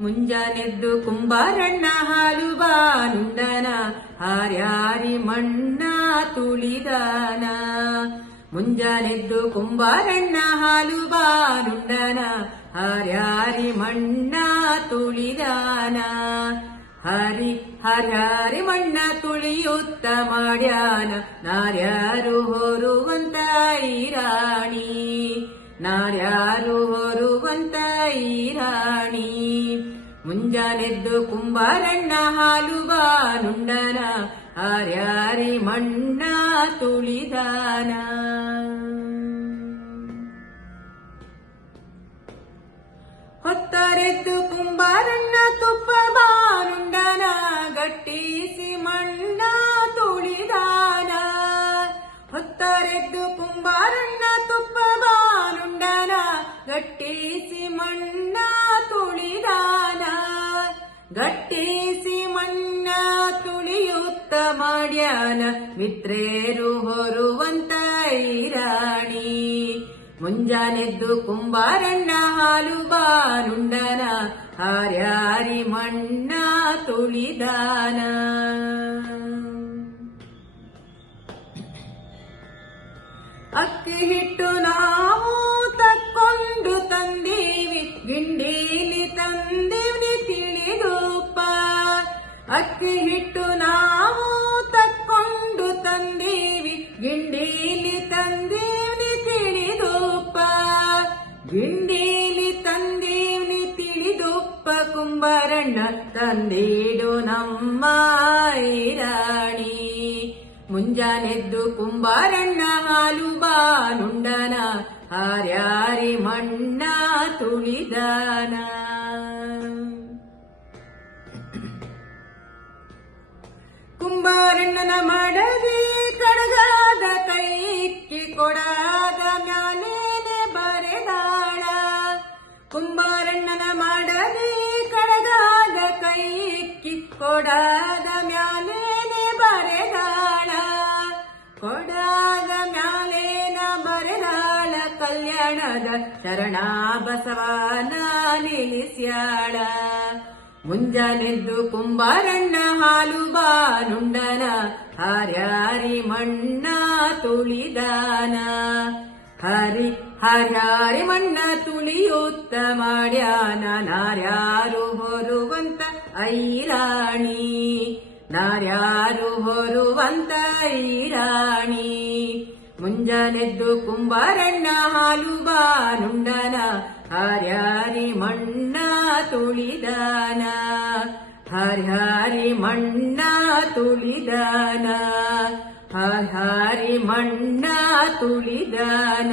ಮುಂಜಾನೆದ್ದು ಕುಂಬಾರಣ್ಣ ಹಾಲು ಬಾನುಂಡನ ಹಾರ್ಯಾರಿ ಮಣ್ಣ ತುಳಿದಾನ. ಮುಂಜಾನೆದ್ದು ಕುಂಬಾರಣ್ಣ ಹಾಲು ಬಾನುಂಡನ ಹಾರ್ಯಾರಿ ಮಣ್ಣ ತುಳಿದಾನ. ಹರ್ಯಾರಿ ಮಣ್ಣ ತುಳಿಯುತ್ತ ಮಾಡ್ಯಾನ ನಾರ್ಯಾರು ಹೊರುವಂತ ಈರಾಣಿ. ನಾರ್ಯಾರು ಹೊರುವಂತ ಈರಾಣಿ. ಮುಂಜಾನೆದ್ದು ಕುಂಬಾರಣ್ಣ ಹಾಲು ಬಾನುಂಡನ ಹಾರ್ಯಾರಿ ಮಣ್ಣ ತುಳಿದಾನ. ಹೊತ್ತರೆದ್ದು ಕುಂಬಾರಣ್ಣ ತುಪ್ಪ ಬಾನುಂಡನ ಗಟ್ಟಿಸಿ ಮಣ್ಣ ತುಳಿದಾನ. ಹೊತ್ತರೆದ್ದು ಕುಂಬಾರಣ್ಣ ತುಪ್ಪ ಬಾನುಂಡನ ಗಟ್ಟಿಸಿ ಮಣ್ಣ ತುಳಿದಾನ. ಗಟ್ಟಿಸಿ ಮಣ್ಣ ತುಳಿಯುತ್ತ ಮಾಡ್ಯಾನ ಮಿತ್ರೇರು ಹೊರುವಂತ ಈರಾಣಿ. ಮುಂಜಾನೆದ್ದು ಕುಂಬಾರಣ್ಣ ಹಾಲು ಬಾನುಂಡನ ಹಾರ್ಯಾರಿ ಮಣ್ಣ ತುಳಿದಾನ. ಅಕ್ಕಿ ಹಿಟ್ಟು ನಾವು ತಕ್ಕೊಂಡು ತಂದೀವಿ ಗಿಂಡೀಲಿ ತಂದೀವಿ ತಿಳಿದುಪ್ಪ. ಅಕ್ಕಿ ಹಿಟ್ಟು ನಾವು ತಕ್ಕೊಂಡು ತಂದೀವಿ ಗಿಂಡೀಲಿ ತಂದೀವಿ ತಿಳಿದುಪ್ಪ. ಗಿಂಡೀಲಿ ತಂದೀವಿ ತಿಳಿದುಪ್ಪ ಕುಂಬಾರಣ್ಣ ತಂದೀಡು ನಮ್ಮ ಈರಾಣಿ. ಮುಂಜಾನೆದ್ದು ಕುಂಬಾರಣ್ಣ ಹಾಲು ಬಾನುಂಡನ ಹಾರ್ಯಾರಿ ಮಣ್ಣ ತುಳಿದಾನ. ಕುಂಬಾರಣ್ಣನ ಮಡದಿ ಕಡಗಾದ ಕೈಕ್ಕಿ ಕೊಡಾದ ಮ್ಯಾಲೇನೆ ಬರೆದಾಳ. ಕುಂಬಾರಣ್ಣನ ಮಡದಿ ಕಡಗಾದ ಕೈಕ್ಕಿ ಕೊಡಾದ ಮ್ಯಾಲೇನೆ ಬರೆದಾಳ. ಕೊಡಾದ ಮ್ಯಾಲೇನ ಬರೆದಾಳ ಕಲ್ಯಾಣದ ಶರಣ ಬಸವನ ನಿಲ್ಲಿಸ್ಯಾಳ. ಮುಂಜಾನೆದ್ದು ಕುಂಬಾರಣ್ಣ ಹಾಲು ಬಾನುಂಡನ ಹಾರ್ಯಾರಿ ಮಣ್ಣ ತುಳಿದಾನ. ಹರ್ಯಾರಿ ಮಣ್ಣ ತುಳಿಯುತ್ತ ಮಾಡ್ಯಾನ ನಾರ್ಯಾರು ಹೊರುವಂತ ಐರಾಣಿ. ನಾರ್ಯಾರು ಹೊರುವಂತ ಈರಾಣಿ. ಮುಂಜಾನೆದ್ದು ಕುಂಬಾರಣ್ಣ ಹಾಲು ಬಾನುಂಡನ ಹಾರ್ಯಾರಿ ಮಣ್ಣ ತುಳಿದಾನ. ಹರ್ಯಾರಿ ಮಣ್ಣ ತುಳಿದಾನ. ಹರ್ಯಾರಿ ಮಣ್ಣ ತುಳಿದಾನ.